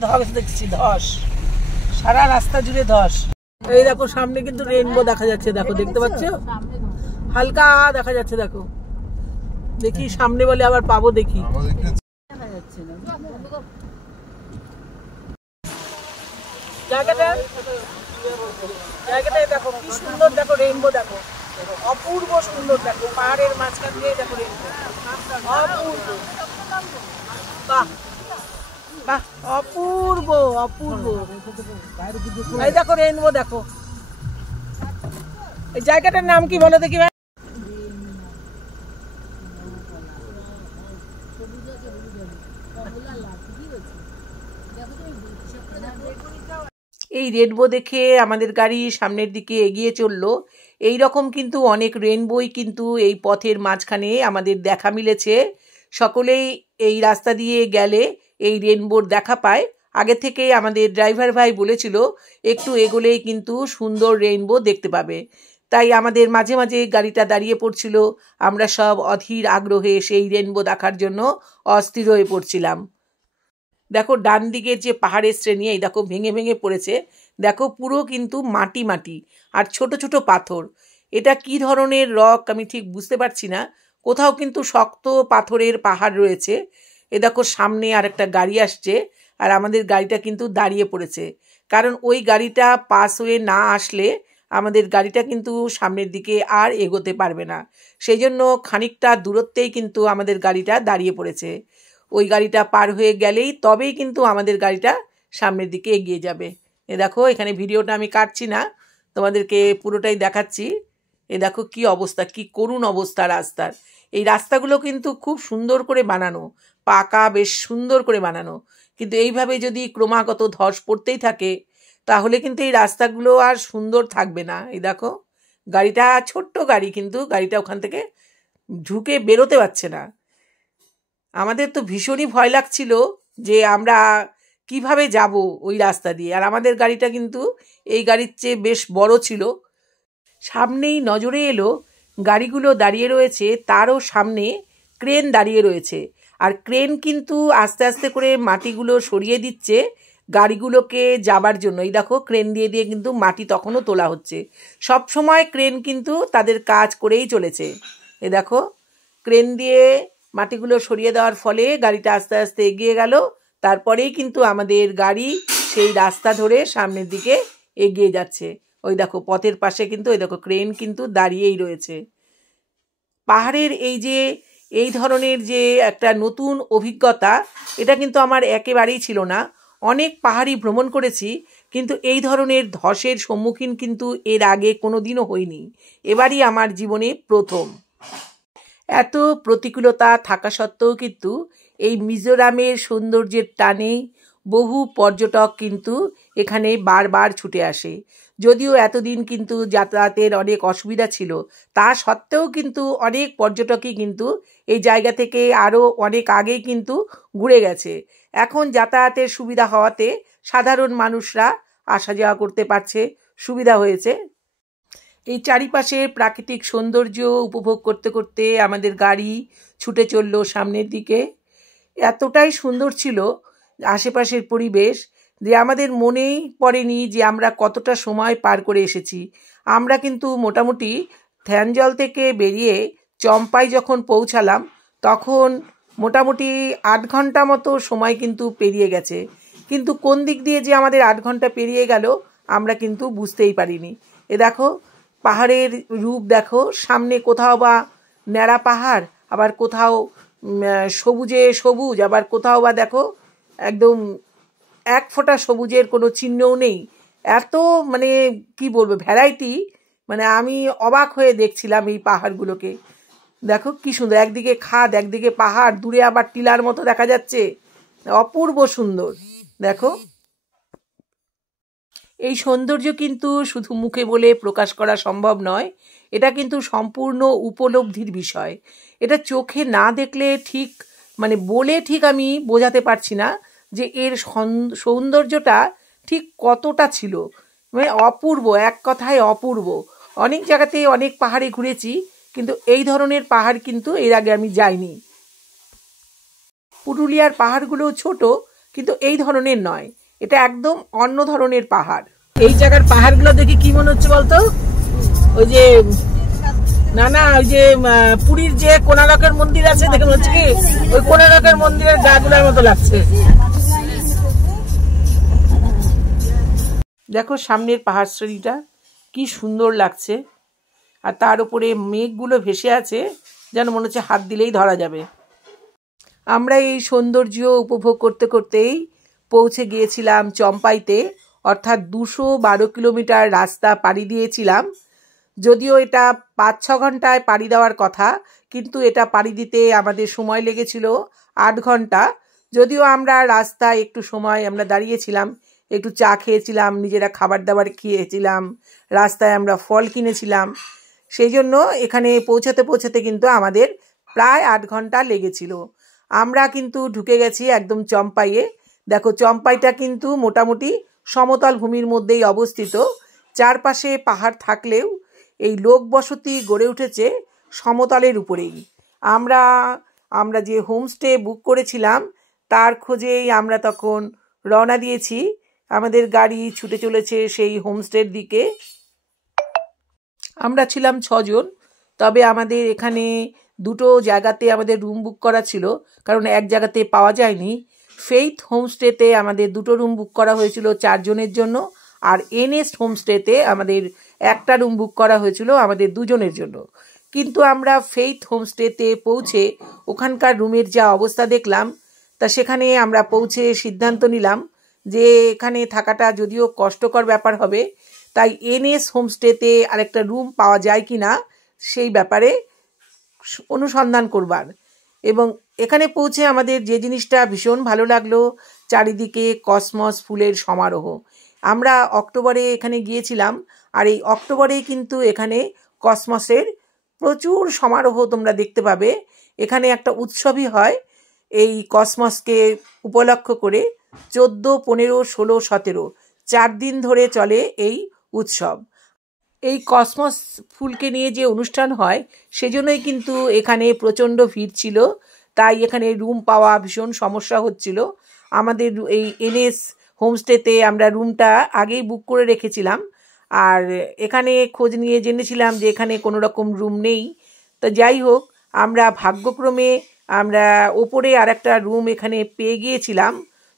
ধস দেখছি, ধস সারা রাস্তা জুড়ে ধস। এই দেখো সামনে কিন্তু রেইনবো দেখা যাচ্ছে, দেখো দেখতে পাচ্ছ, হালকা দেখা যাচ্ছে। দেখো দেখি সামনে বলে আবার পাবো, দেখি জায়গাটায় দেখো কি সুন্দর, দেখো রেইনবো, দেখো অপূর্ব সুন্দর, দেখো পাহাড়ের মাঝখান দিয়ে দেখো রেইনবো, অপূর্ব, বাহ বাহ, অপূর্ব অপূর্ব। এই দেখো রেইনবো, দেখো এই জায়গাটার নাম কি বলো দেখি ভাই? এই রেনবো দেখে আমাদের গাড়ি সামনের দিকে এগিয়ে চললো। এই রকম কিন্তু অনেক রেনবোই কিন্তু এই পথের মাঝখানে আমাদের দেখা মিলেছে। সকলেই এই রাস্তা দিয়ে গেলে এই রেনবোর দেখা পায়। আগে থেকে আমাদের ড্রাইভার ভাই বলেছিল একটু এগোলেই কিন্তু সুন্দর রেইনবো দেখতে পাবে। তাই আমাদের মাঝে মাঝে গাড়িটা দাঁড়িয়ে পড়ছিল, আমরা সব অধীর আগ্রহে সেই রেইনবো দেখার জন্য অস্থির হয়ে পড়ছিলাম। দেখো ডান দিকের যে পাহাড়ের শ্রেণী, এই দেখো ভেঙে ভেঙে পড়েছে, দেখো পুরো কিন্তু মাটি মাটি আর ছোট ছোট পাথর। এটা কি ধরনের রক আমি ঠিক বুঝতে পারছি না, কোথাও কিন্তু শক্ত পাথরের পাহাড় রয়েছে। এ দেখো সামনে আর একটা গাড়ি আসছে আর আমাদের গাড়িটা কিন্তু দাঁড়িয়ে পড়েছে, কারণ ওই গাড়িটা পাস হয়ে না আসলে আমাদের গাড়িটা কিন্তু সামনের দিকে আর এগোতে পারবে না। সেই জন্য খানিকটা দূরত্বেই কিন্তু আমাদের গাড়িটা দাঁড়িয়ে পড়েছে। ওই গাড়িটা পার হয়ে গেলেই তবেই কিন্তু আমাদের গাড়িটা সামনের দিকে এগিয়ে যাবে। এ দেখো এখানে ভিডিওটা আমি কাটছি না, তোমাদেরকে পুরোটাই দেখাচ্ছি। এ দেখো কি অবস্থা, কি করুণ অবস্থা রাস্তার। এই রাস্তাগুলো কিন্তু খুব সুন্দর করে বানানো, পাকা বেশ সুন্দর করে বানানো, কিন্তু এইভাবে যদি ক্রমাগত ধস পড়তেই থাকে তাহলে কিন্তু এই রাস্তাগুলো আর সুন্দর থাকবে না। এই দেখো গাড়িটা ছোট্ট গাড়ি, কিন্তু গাড়িটা ওখান থেকে ঢুকে বেরোতে পারছে না। আমাদের তো ভীষণই ভয় লাগছিল যে আমরা কিভাবে যাব ওই রাস্তা দিয়ে। আর আমাদের গাড়িটা কিন্তু এই গাড়ির চেয়ে বেশ বড় ছিল। সামনেই নজরে এলো গাড়িগুলো দাঁড়িয়ে রয়েছে, তারও সামনে ক্রেন দাঁড়িয়ে রয়েছে। আর ক্রেন কিন্তু আস্তে আস্তে করে মাটিগুলো সরিয়ে দিচ্ছে গাড়িগুলোকে যাবার জন্য। এই দেখো ক্রেন দিয়ে দিয়ে কিন্তু মাটি তখনও তোলা হচ্ছে। সব সময় ক্রেন কিন্তু তাদের কাজ করেই চলেছে। এ দেখো ক্রেন দিয়ে মাটিগুলো সরিয়ে দেওয়ার ফলে গাড়িটা আস্তে আস্তে এগিয়ে গেল। তারপরেই কিন্তু আমাদের গাড়ি সেই রাস্তা ধরে সামনের দিকে এগিয়ে যাচ্ছে। ওই দেখো পথের পাশে কিন্তু ওই দেখো ক্রেন কিন্তু দাঁড়িয়েই রয়েছে। পাহাড়ের এই ধরনের যে একটা নতুন অভিজ্ঞতা, এটা কিন্তু আমার একেবারেই ছিল না। অনেক পাহাড়ি ভ্রমণ করেছি, কিন্তু এই ধরনের ধসের সম্মুখীন কিন্তু এর আগে কোনো দিনও হইনি। এবারই আমার জীবনে প্রথম। এত প্রতিকূলতা থাকা সত্ত্বেও কিন্তু এই মিজোরামের সৌন্দর্যের টানে বহু পর্যটক কিন্তু এখানে বারবার ছুটে আসে। যদিও এতদিন কিন্তু যাতায়াতের অনেক অসুবিধা ছিল, তা সত্ত্বেও কিন্তু অনেক পর্যটকই কিন্তু এই জায়গা থেকে আরও অনেক আগেই কিন্তু ঘুরে গেছে। এখন যাতায়াতের সুবিধা হওয়াতে সাধারণ মানুষরা আসা যাওয়া করতে পারছে, সুবিধা হয়েছে। এই চারিপাশের প্রাকৃতিক সৌন্দর্য উপভোগ করতে করতে আমাদের গাড়ি ছুটে চলল সামনের দিকে। এতটাই সুন্দর ছিল আশেপাশের পরিবেশ যে আমাদের মনেই পড়েনি যে আমরা কতটা সময় পার করে এসেছি। আমরা কিন্তু মোটামুটি থ্যানজল থেকে বেরিয়ে চম্পাই যখন পৌঁছালাম তখন মোটামুটি 8 ঘন্টা মতো সময় কিন্তু পেরিয়ে গেছে। কিন্তু কোন দিক দিয়ে যে আমাদের 8 ঘন্টা পেরিয়ে গেল আমরা কিন্তু বুঝতেই পারিনি। এ দেখো পাহাড়ের রূপ দেখো, সামনে কোথাও বা ন্যাড়া পাহাড়, আবার কোথাও সবুজে সবুজ, আবার কোথাও বা দেখো একদম এক ফোঁটা সবুজের কোনো চিহ্নও নেই। এত মানে কি বলবো ভ্যারাইটি, মানে আমি অবাক হয়ে দেখছিলাম এই পাহাড়গুলোকে। দেখো কি সুন্দর, একদিকে খাদ একদিকে পাহাড়, দূরে আবার টিলার মতো দেখা যাচ্ছে, অপূর্ব সুন্দর। দেখো এই সৌন্দর্য কিন্তু শুধু মুখে বলে প্রকাশ করা সম্ভব নয়, এটা কিন্তু সম্পূর্ণ উপলব্ধির বিষয়। এটা চোখে না দেখলে ঠিক মানে বলে ঠিক আমি বোঝাতে পারছি না যে এর সৌন্দর্যটা ঠিক কতটা ছিল। মানে অপূর্ব, এক কথায় অপূর্ব। অনেক জায়গাতে অনেক পাহাড়ে ঘুরেছি, কিন্তু এই ধরনের পাহাড় কিন্তু এর আগে আমি যাইনি। পুরুলিয়ার পাহাড়গুলো ছোট, কিন্তু এই ধরনের নয়, এটা একদম অন্য ধরনের পাহাড়। এই জায়গার পাহাড়গুলো দেখে কি মনে হচ্ছে বলতো? ওই যে না ওই যে পুরীর যে কোণারকের মন্দির আছে, দেখে মনে হচ্ছে কি ওই কোণারকের মন্দিরের গাগুলোর মতো লাগছে। দেখো সামনের পাহাড় শ্রেণীটা কি সুন্দর লাগছে, আর তার উপরে মেঘগুলো ভেসে আছে, যেন মনে হচ্ছে হাত দিলেই ধরা যাবে। আমরা এই সৌন্দর্য উপভোগ করতে করতেই পৌঁছে গিয়েছিলাম চম্পাইতে, অর্থাৎ 212 কিলোমিটার রাস্তা পাড়ি দিয়েছিলাম। যদিও এটা 5-6 ঘন্টায় পাড়ি দেওয়ার কথা, কিন্তু এটা পাড়ি দিতে আমাদের সময় লেগেছিল 8 ঘন্টা। যদিও আমরা রাস্তায় একটু সময় আমরা দাঁড়িয়েছিলাম, একটু চা খেয়েছিলাম, নিজেরা খাবার দাবার খেয়েছিলাম, রাস্তায় আমরা ফল কিনেছিলাম। সেই জন্য এখানে পৌঁছাতে কিন্তু আমাদের প্রায় 8 ঘন্টা লেগেছিল। আমরা কিন্তু ঢুকে গেছি একদম চম্পাইয়ে। দেখো চম্পাইটা কিন্তু মোটামুটি সমতল ভূমির মধ্যেই অবস্থিত। চারপাশে পাহাড় থাকলেও এই লোকবসতি গড়ে উঠেছে সমতলের উপরেই। আমরা যে হোমস্টে বুক করেছিলাম তার খোঁজেই আমরা তখন রওনা দিয়েছি। আমাদের গাড়ি ছুটে চলেছে সেই হোমস্টের দিকে। আমরা ছিলাম 6 জন, তবে আমাদের এখানে 2টো জায়গাতে আমাদের রুম বুক করা ছিল, কারণ এক জায়গাতে পাওয়া যায়নি। ফেইথ হোমস্টেতে আমাদের 2টো রুম বুক করা হয়েছিল 4 জনের জন্য, আর এনএস্ট হোমস্টেতে আমাদের একটা রুম বুক করা হয়েছিল আমাদের 2 জনের জন্য। কিন্তু আমরা ফেইথ হোমস্টেতে পৌঁছে ওখানকার রুমের যা অবস্থা দেখলাম, তা সেখানে আমরা পৌঁছে সিদ্ধান্ত নিলাম যে এখানে থাকাটা যদিও কষ্টকর ব্যাপার হবে, তাই এনএস হোমস্টেতে আরেকটা রুম পাওয়া যায় কি না সেই ব্যাপারে অনুসন্ধান করবার। এবং এখানে পৌঁছে আমাদের যে জিনিসটা ভীষণ ভালো লাগলো, চারিদিকে কসমস ফুলের সমারোহ। আমরা অক্টোবরে এখানে গিয়েছিলাম, আর এই অক্টোবরেই কিন্তু এখানে কসমসের প্রচুর সমারোহ তোমরা দেখতে পাবে। এখানে একটা উৎসবই হয় এই কসমসকে উপলক্ষ করে। 14, 15, 16, 17 4 দিন ধরে চলে এই উৎসব। এই কসমস ফুলকে নিয়ে যে অনুষ্ঠান হয় সেজন্যই কিন্তু এখানে প্রচণ্ড ভিড় ছিল, তাই এখানে রুম পাওয়া ভীষণ সমস্যা হচ্ছিল। আমাদের এই এনএস হোমস্টেতে আমরা রুমটা আগেই বুক করে রেখেছিলাম, আর এখানে খোঁজ নিয়ে জেনেছিলাম যে এখানে কোনো রকম রুম নেই। তো যাই হোক, আমরা ভাগ্যক্রমে আমরা ওপরে আর একটা রুম এখানে পেয়ে গিয়েছিলাম,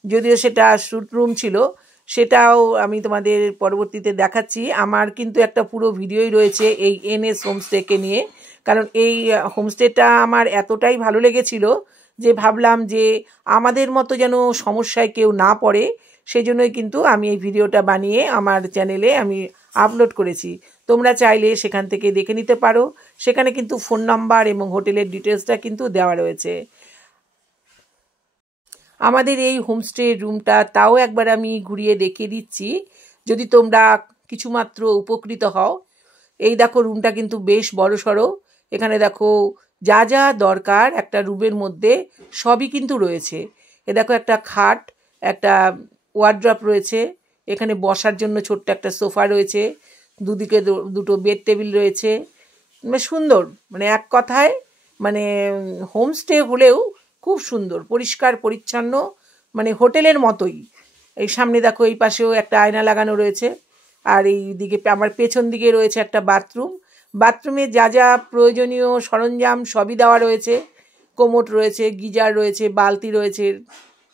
যদিও সেটা স্যুট রুম ছিল, সেটাও আমি তোমাদের পরবর্তীতে দেখাচ্ছি। আমার কিন্তু একটা পুরো ভিডিওই রয়েছে এই এনএস হোমস্টেকে নিয়ে, কারণ এই হোমস্টেটা আমার এতটাই ভালো লেগেছিল যে ভাবলাম যে আমাদের মতো যেন সমস্যায় কেউ না পড়ে, সেজন্যই কিন্তু আমি এই ভিডিওটা বানিয়ে আমার চ্যানেলে আমি আপলোড করেছি। তোমরা চাইলে সেখান থেকে দেখে নিতে পারো, সেখানে কিন্তু ফোন নাম্বার এবং হোটেলের ডিটেলসটা কিন্তু দেওয়া রয়েছে। আমাদের এই হোমস্টে রুমটা তাও একবার আমি ঘুরিয়ে দেখিয়ে দিচ্ছি, যদি তোমরা কিছুমাত্র উপকৃত হও। এই দেখো রুমটা কিন্তু বেশ বড়সড়। এখানে দেখো যা যা দরকার একটা রুমের মধ্যে সবই কিন্তু রয়েছে। এ দেখো একটা খাট, একটা ওয়ার্ড্রপ রয়েছে, এখানে বসার জন্য ছোট্ট একটা সোফা রয়েছে, দুদিকে দুটো বেড টেবিল রয়েছে। মানে সুন্দর, মানে এক কথায় মানে হোমস্টে হলেও খুব সুন্দর, পরিষ্কার পরিচ্ছন্ন, মানে হোটেলের মতোই। এই সামনে দেখো এই পাশেও একটা আয়না লাগানো রয়েছে, আর এই দিকে আমার পেছন দিকে রয়েছে একটা বাথরুম। বাথরুমে যা যা প্রয়োজনীয় সরঞ্জাম সবই দেওয়া রয়েছে, কোমোড রয়েছে, গিজার রয়েছে, বালতি রয়েছে,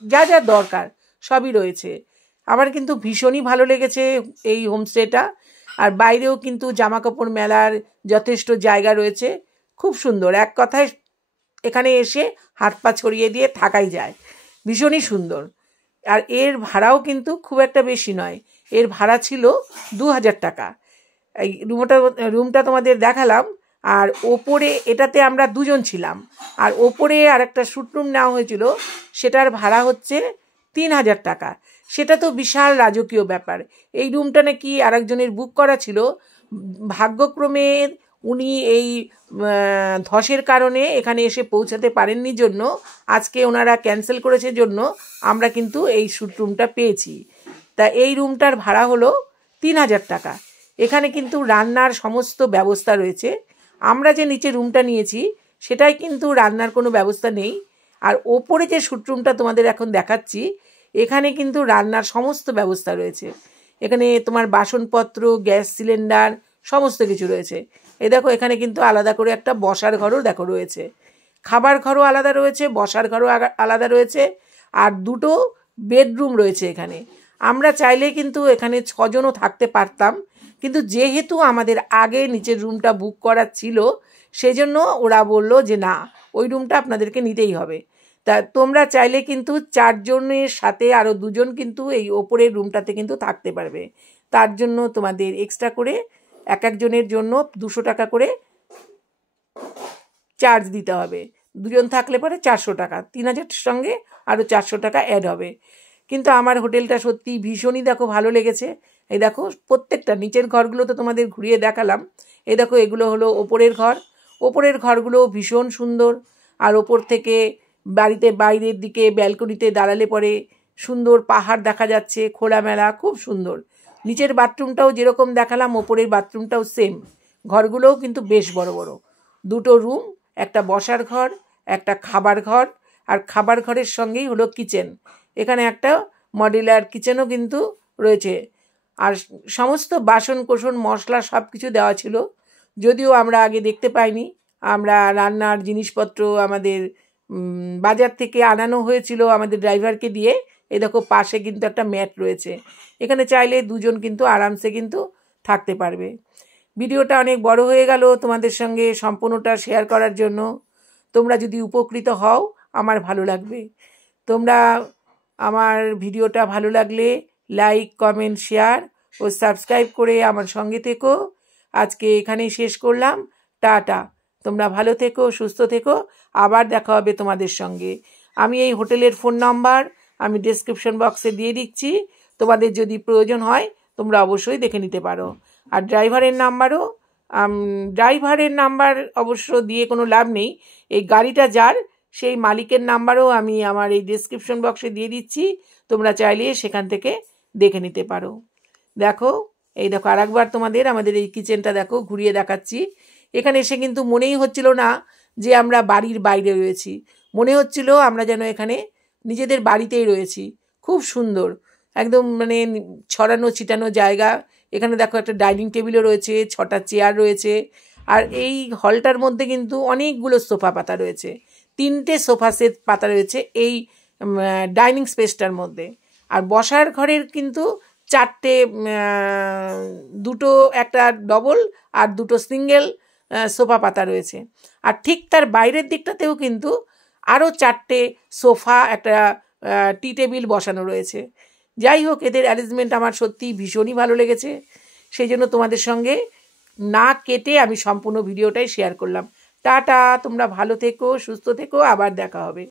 যা যা দরকার সবই রয়েছে। আমার কিন্তু ভীষণই ভালো লেগেছে এই হোমস্টেটা। আর বাইরেও কিন্তু জামাকাপড় মেলার যথেষ্ট জায়গা রয়েছে, খুব সুন্দর। এক কথায় এখানে এসে হাত পা ছড়িয়ে দিয়ে থাকাই যায়, ভীষণই সুন্দর। আর এর ভাড়াও কিন্তু খুব একটা বেশি নয়, এর ভাড়া ছিল 2000 টাকা। এই রুমটা তোমাদের দেখালাম। আর ওপরে এটাতে আমরা দুজন ছিলাম, আর ওপরে আর একটা স্যুট রুম নেওয়া হয়েছিল, সেটার ভাড়া হচ্ছে 3000 টাকা। সেটা তো বিশাল রাজকীয় ব্যাপার। এই রুমটা নাকি আরেকজনের বুক করা ছিল, ভাগ্যক্রমে উনি এই ধসের কারণে এখানে এসে পৌঁছাতে পারেননি জন্য আজকে ওনারা ক্যান্সেল করেছে জন্য আমরা কিন্তু এই স্যুট রুমটা পেয়েছি। তা এই রুমটার ভাড়া হলো 3000 টাকা। এখানে কিন্তু রান্নার সমস্ত ব্যবস্থা রয়েছে। আমরা যে নিচে রুমটা নিয়েছি সেটাই কিন্তু রান্নার কোনো ব্যবস্থা নেই। আর ওপরে যে স্যুট রুমটা তোমাদের এখন দেখাচ্ছি, এখানে কিন্তু রান্নার সমস্ত ব্যবস্থা রয়েছে। এখানে তোমার বাসনপত্র, গ্যাস সিলিন্ডার সমস্ত কিছু রয়েছে। এই দেখো এখানে কিন্তু আলাদা করে একটা বসার ঘরও দেখো রয়েছে, খাবার ঘরও আলাদা রয়েছে, বসার ঘরও আলাদা রয়েছে, আর দুটো বেডরুম রয়েছে এখানে। আমরা চাইলে কিন্তু এখানে 6 জনও থাকতে পারতাম, কিন্তু যেহেতু আমাদের আগে নিচের রুমটা বুক করা ছিল সেজন্য ওরা বলল যে না, ওই রুমটা আপনাদেরকে নিতেই হবে। তা তোমরা চাইলে কিন্তু 4 জনের সাথে আরও 2 জন কিন্তু এই ওপরের রুমটাতে কিন্তু থাকতে পারবে। তার জন্য তোমাদের এক্সট্রা করে এক একজনের জন্য 200 টাকা করে চার্জ দিতে হবে। 2 জন থাকলে পরে 400 টাকা, 3000 সঙ্গে আরও 400 টাকা অ্যাড হবে। কিন্তু আমার হোটেলটা সত্যি ভীষণই দেখো ভালো লেগেছে। এই দেখো প্রত্যেকটা নিচের ঘরগুলো তো তোমাদের ঘুরিয়ে দেখালাম। এই দেখো এগুলো হলো ওপরের ঘর। ওপরের ঘরগুলো ভীষণ সুন্দর। আর ওপর থেকে বাড়িতে বাইরের দিকে ব্যালকনিতে দাঁড়ালে পরে সুন্দর পাহাড় দেখা যাচ্ছে, খোলামেলা, খুব সুন্দর। নিচের বাথরুমটাও যেরকম দেখালাম ওপরের বাথরুমটাও সেম। ঘরগুলোও কিন্তু বেশ বড় বড়। 2টো রুম, একটা বসার ঘর, একটা খাবার ঘর, আর খাবার ঘরের সঙ্গেই হলো কিচেন। এখানে একটা মডুলার কিচেনও কিন্তু রয়েছে। আর সমস্ত বাসন কোসন মশলা সব কিছু দেওয়া ছিল, যদিও আমরা আগে দেখতে পাইনি। আমরা রান্নার জিনিসপত্র আমাদের বাজার থেকে আনানো হয়েছিল আমাদের ড্রাইভারকে দিয়ে। এই দেখো পাশে কিন্তু একটা ম্যাট রয়েছে, এখানে চাইলে 2 জন কিন্তু আরামসে কিন্তু থাকতে পারবে। ভিডিওটা অনেক বড় হয়ে গেল তোমাদের সঙ্গে সম্পূর্ণটা শেয়ার করার জন্য। তোমরা যদি উপকৃত হও আমার ভালো লাগবে। তোমরা আমার ভিডিওটা ভালো লাগলে লাইক, কমেন্ট, শেয়ার ও সাবস্ক্রাইব করে আমার সঙ্গে থেকো। আজকে এখানেই শেষ করলাম। টাটা। তোমরা ভালো থেকো, সুস্থ থেকো, আবার দেখা হবে তোমাদের সঙ্গে। আমি এই হোটেলের ফোন নাম্বার আমি ডেসক্রিপশন বক্সে দিয়ে দিচ্ছি, তোমাদের যদি প্রয়োজন হয় তোমরা অবশ্যই দেখে নিতে পারো। আর ড্রাইভারের নাম্বার অবশ্য দিয়ে কোনো লাভ নেই। এই গাড়িটা যার, সেই মালিকের নাম্বারও আমি আমার এই ডেসক্রিপশন বক্সে দিয়ে দিচ্ছি, তোমরা চাইলে সেখান থেকে দেখে নিতে পারো। দেখো এই দেখো আরেকবার তোমাদের আমাদের এই কিচেনটা দেখো ঘুরিয়ে দেখাচ্ছি। এখানে এসে কিন্তু মনেই হচ্ছিল না যে আমরা বাড়ির বাইরে রয়েছি, মনে হচ্ছিল আমরা যেন এখানে নিজেদের বাড়িতেই রয়েছি। খুব সুন্দর, একদম মানে ছড়ানো ছিটানো জায়গা। এখানে দেখো একটা ডাইনিং টেবিলও রয়েছে, 6টা চেয়ার রয়েছে, আর এই হলটার মধ্যে কিন্তু অনেকগুলো সোফা পাতা রয়েছে, 3টে সোফা সেট পাতা রয়েছে এই ডাইনিং স্পেসটার মধ্যে। আর বসার ঘরের কিন্তু 4টে, 2টো একটা ডবল আর 2টো সিঙ্গেল সোফা পাতা রয়েছে। আর ঠিক তার বাইরের দিকটাতেও কিন্তু আরও 4টে সোফা, একটা টি টেবিল বসানো রয়েছে। যাই হোক, এদের অ্যারেঞ্জমেন্ট আমার সত্যিই ভীষণই ভালো লেগেছে, সেই জন্য তোমাদের সঙ্গে না কেটে আমি সম্পূর্ণ ভিডিওটাই শেয়ার করলাম। টাটা, তোমরা ভালো থেকো, সুস্থ থেকো, আবার দেখা হবে।